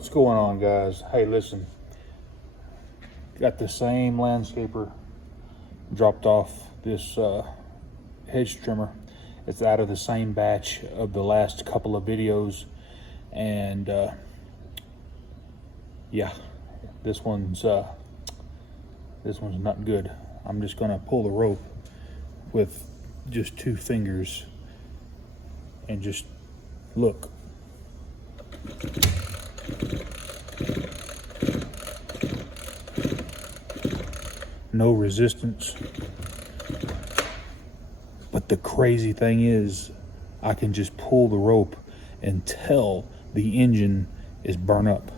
What's going on, guys? Hey, listen, got the same landscaper dropped off this hedge trimmer. It's out of the same batch of the last couple of videos, and yeah, this one's not good. I'm just gonna pull the rope with just 2 fingers and just look. No resistance. But the crazy thing is, I can just pull the rope and tell the engine is burnt up.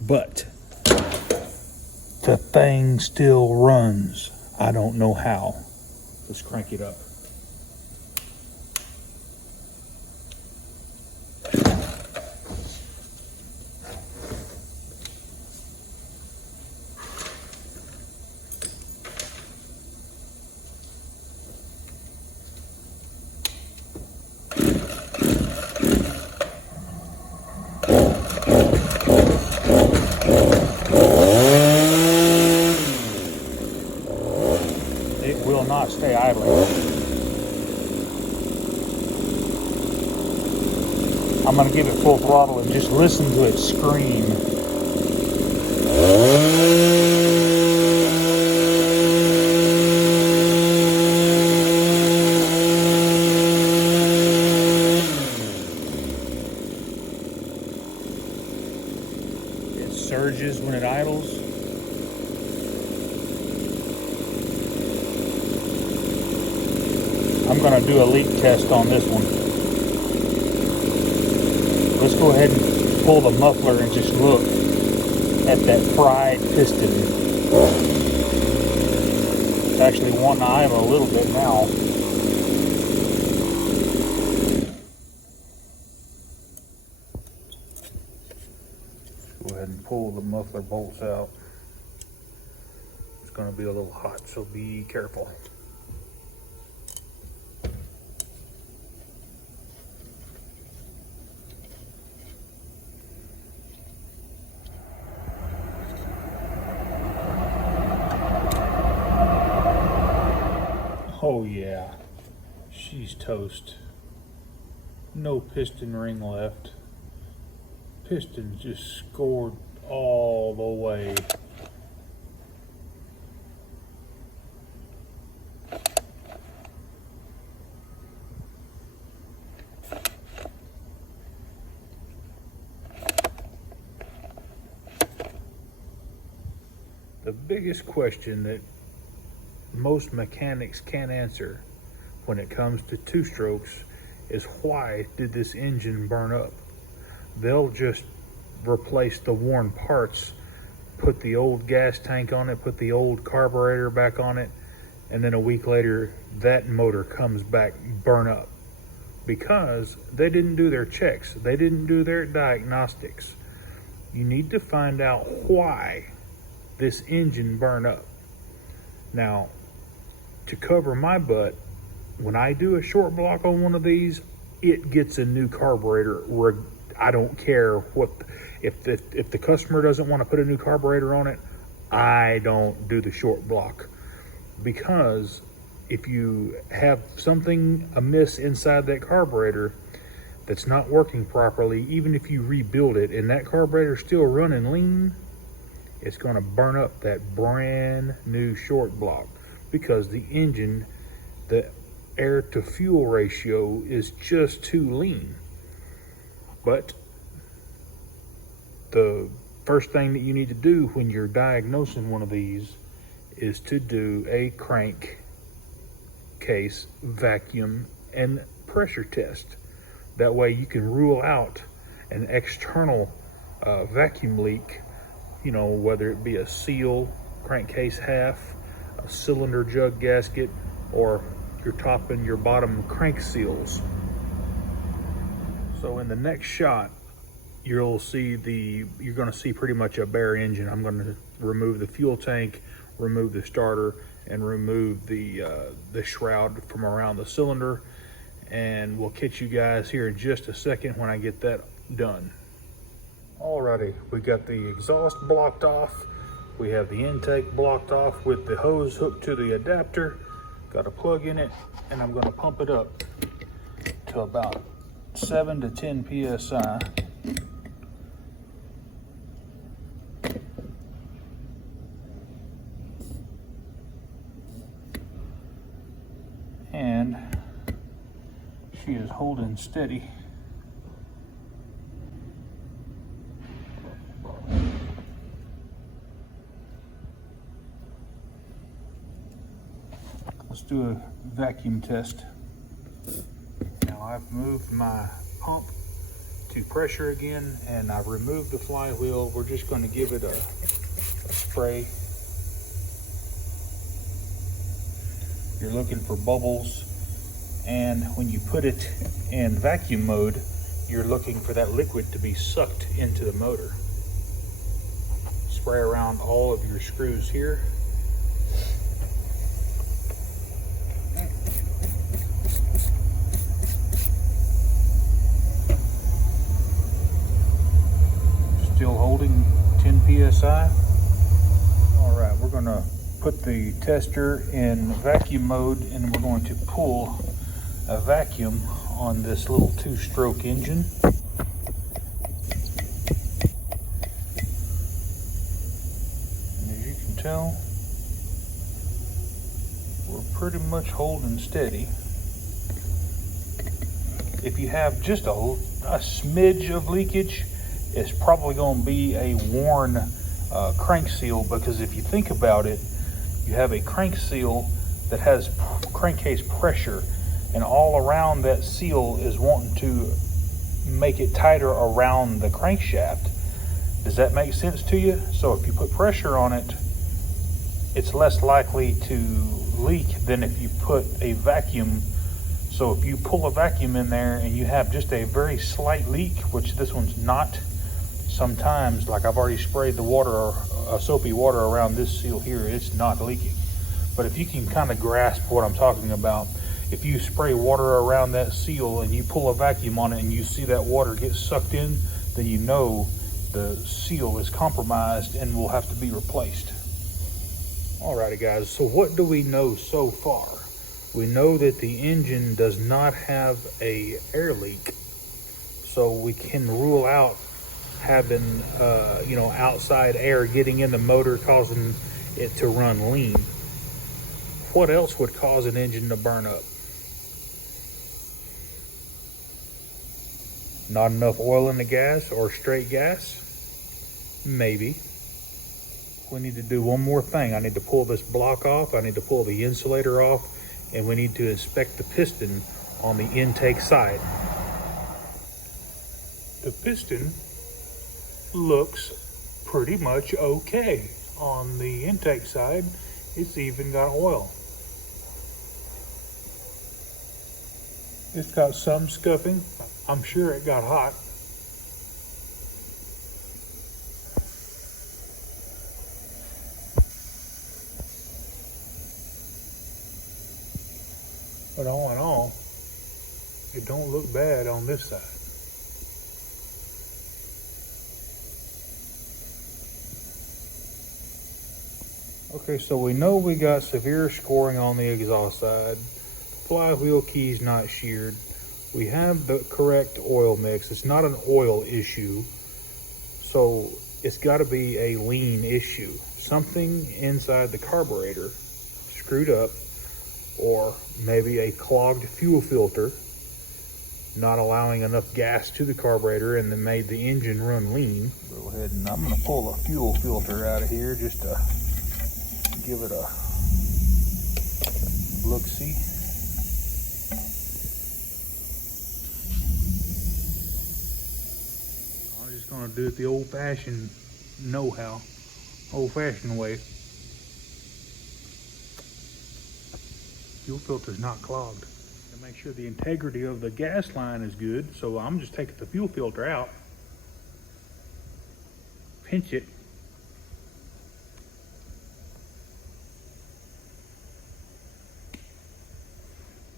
But the thing still runs. I don't know how. Let's crank it up. It will not stay idling. I'm going to give it full throttle and just listen to it scream. It surges when it idles. I'm going to do a leak test on this one. Let's go ahead and pull the muffler and just look at that fried piston. It's actually wanting to idle a little bit now. Go ahead and pull the muffler bolts out. It's going to be a little hot, so be careful. Oh yeah, she's toast. No piston ring left. Piston just scored all the way. The biggest question that most mechanics can't answer when it comes to 2-strokes is, why did this engine burn up? They'll just replace the worn parts, put the old gas tank on it, put the old carburetor back on it, and then a week later that motor comes back burn up because they didn't do their checks. They didn't do their diagnostics. You need to find out why this engine burned up. Now, to cover my butt, when I do a short block on one of these, it gets a new carburetor. I don't care what, if the customer doesn't want to put a new carburetor on it, I don't do the short block. Because if you have something amiss inside that carburetor that's not working properly, even if you rebuild it and that carburetor's still running lean, it's going to burn up that brand new short block, because the engine, the air to fuel ratio is just too lean. But the first thing that you need to do when you're diagnosing one of these is to do a crank case vacuum and pressure test. That way you can rule out an external vacuum leak, you know, whether it be a seal, crankcase half, a cylinder jug gasket, or your top and your bottom crank seals. So in the next shot, you're going to see pretty much a bare engine. I'm going to remove the fuel tank, remove the starter, and remove the shroud from around the cylinder. And we'll catch you guys here in just a second when I get that done. Alrighty, we got the exhaust blocked off. We have the intake blocked off with the hose hooked to the adapter. Got a plug in it, and I'm gonna pump it up to about 7 to 10 PSI. And she is holding steady. Let's do a vacuum test. Now I've moved my pump to pressure again, and I've removed the flywheel. We're just going to give it a spray. You're looking for bubbles, and when you put it in vacuum mode, you're looking for that liquid to be sucked into the motor. Spray around all of your screws here. Still holding 10 PSI. All right, we're gonna put the tester in vacuum mode, and we're going to pull a vacuum on this little 2-stroke engine. And as you can tell, we're pretty much holding steady. If you have just a smidge of leakage, it's probably going to be a worn crank seal, because if you think about it, you have a crank seal that has crankcase pressure, and all around that seal is wanting to make it tighter around the crankshaft. Does that make sense to you? So if you put pressure on it, it's less likely to leak than if you put a vacuum. So if you pull a vacuum in there and you have just a very slight leak, which this one's not, sometimes, like I've already sprayed the water, soapy water around this seal here, it's not leaking. But if you can kind of grasp what I'm talking about, if you spray water around that seal and you pull a vacuum on it and you see that water get sucked in, then you know the seal is compromised and will have to be replaced. Alrighty guys, so what do we know so far? We know that the engine does not have a air leak, so we can rule out having outside air getting in the motor, causing it to run lean. What else would cause an engine to burn up? Not enough oil in the gas, or straight gas? Maybe. We need to do one more thing. I need to pull this block off, I need to pull the insulator off, and we need to inspect the piston on the intake side. The piston looks pretty much okay on the intake side. It's even got oil. It's got some scuffing. I'm sure it got hot. But all in all, it don't look bad on this side. Okay, so we know we got severe scoring on the exhaust side. Flywheel key's not sheared. We have the correct oil mix. It's not an oil issue, so it's got to be a lean issue. Something inside the carburetor screwed up, or maybe a clogged fuel filter, not allowing enough gas to the carburetor, and then made the engine run lean. Go ahead and I'm gonna pull a fuel filter out of here just to give it a look-see. I'm just gonna do it the old-fashioned know-how, old-fashioned way. Fuel filter's not clogged. To make sure the integrity of the gas line is good, so I'm just taking the fuel filter out, pinch it,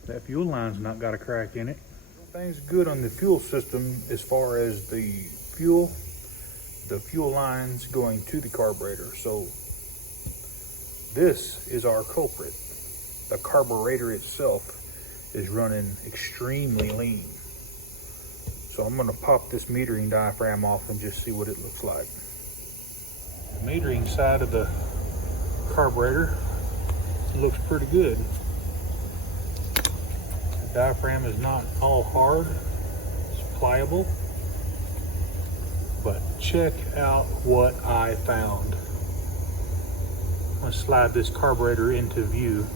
that fuel line's not got a crack in it. Everything's good on the fuel system as far as the fuel. the fuel lines going to the carburetor. So this is our culprit. The carburetor itself is running extremely lean. So I'm gonna pop this metering diaphragm off and just see what it looks like. The metering side of the carburetor looks pretty good. The diaphragm is not all hard, it's pliable. But check out what I found. I'm gonna slide this carburetor into view.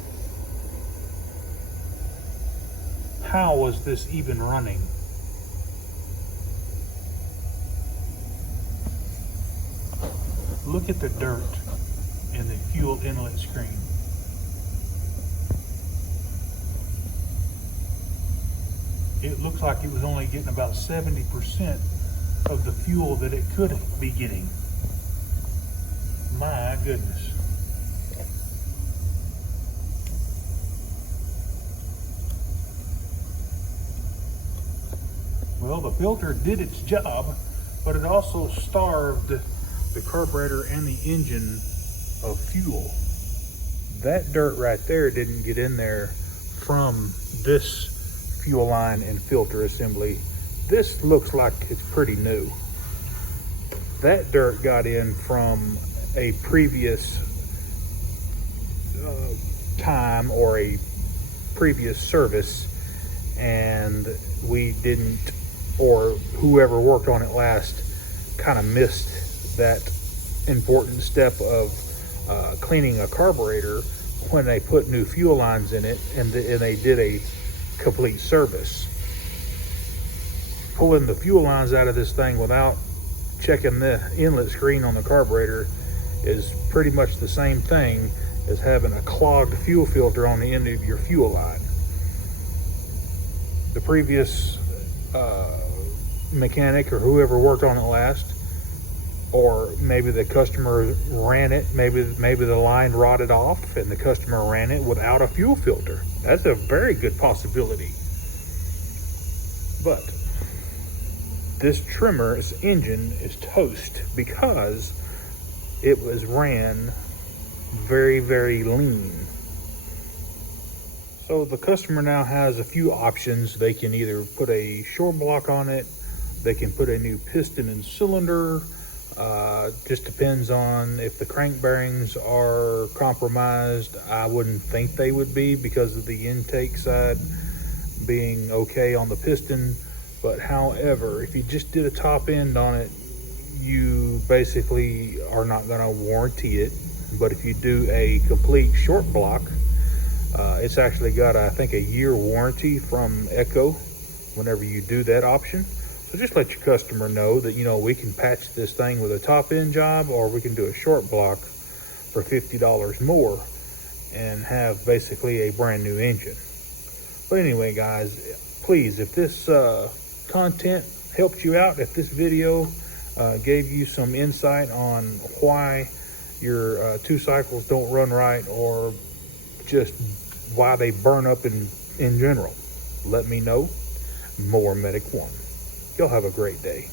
How was this even running? Look at the dirt in the fuel inlet screen. It looks like it was only getting about 70% of the fuel that it could be getting. My goodness. Well, the filter did its job, but it also starved the carburetor and the engine of fuel. That dirt right there didn't get in there from this fuel line and filter assembly. This looks like it's pretty new. That dirt got in from a previous time or a previous service, and we didn't, or whoever worked on it last kind of missed that important step of cleaning a carburetor when they put new fuel lines in it and they did a complete service. Pulling the fuel lines out of this thing without checking the inlet screen on the carburetor is pretty much the same thing as having a clogged fuel filter on the end of your fuel line. The previous mechanic or whoever worked on it last, or maybe the customer ran it, maybe the line rotted off and the customer ran it without a fuel filter. That's a very good possibility. But this trimmer's engine is toast because it was ran very, very lean. So the customer now has a few options. They can either put a short block on it, they can put a new piston and cylinder. Just depends on if the crank bearings are compromised. I wouldn't think they would be because of the intake side being okay on the piston. But however, if you just did a top end on it, you basically are not going to warranty it. But if you do a complete short block, it's actually got, I think, a year warranty from Echo whenever you do that option. So just let your customer know that, you know, we can patch this thing with a top end job, or we can do a short block for $50 more and have basically a brand new engine. But anyway, guys, please, if this content helped you out, if this video gave you some insight on why your 2 cycles don't run right, or just why they burn up in general, let me know. More Medic 1. Y'all have a great day.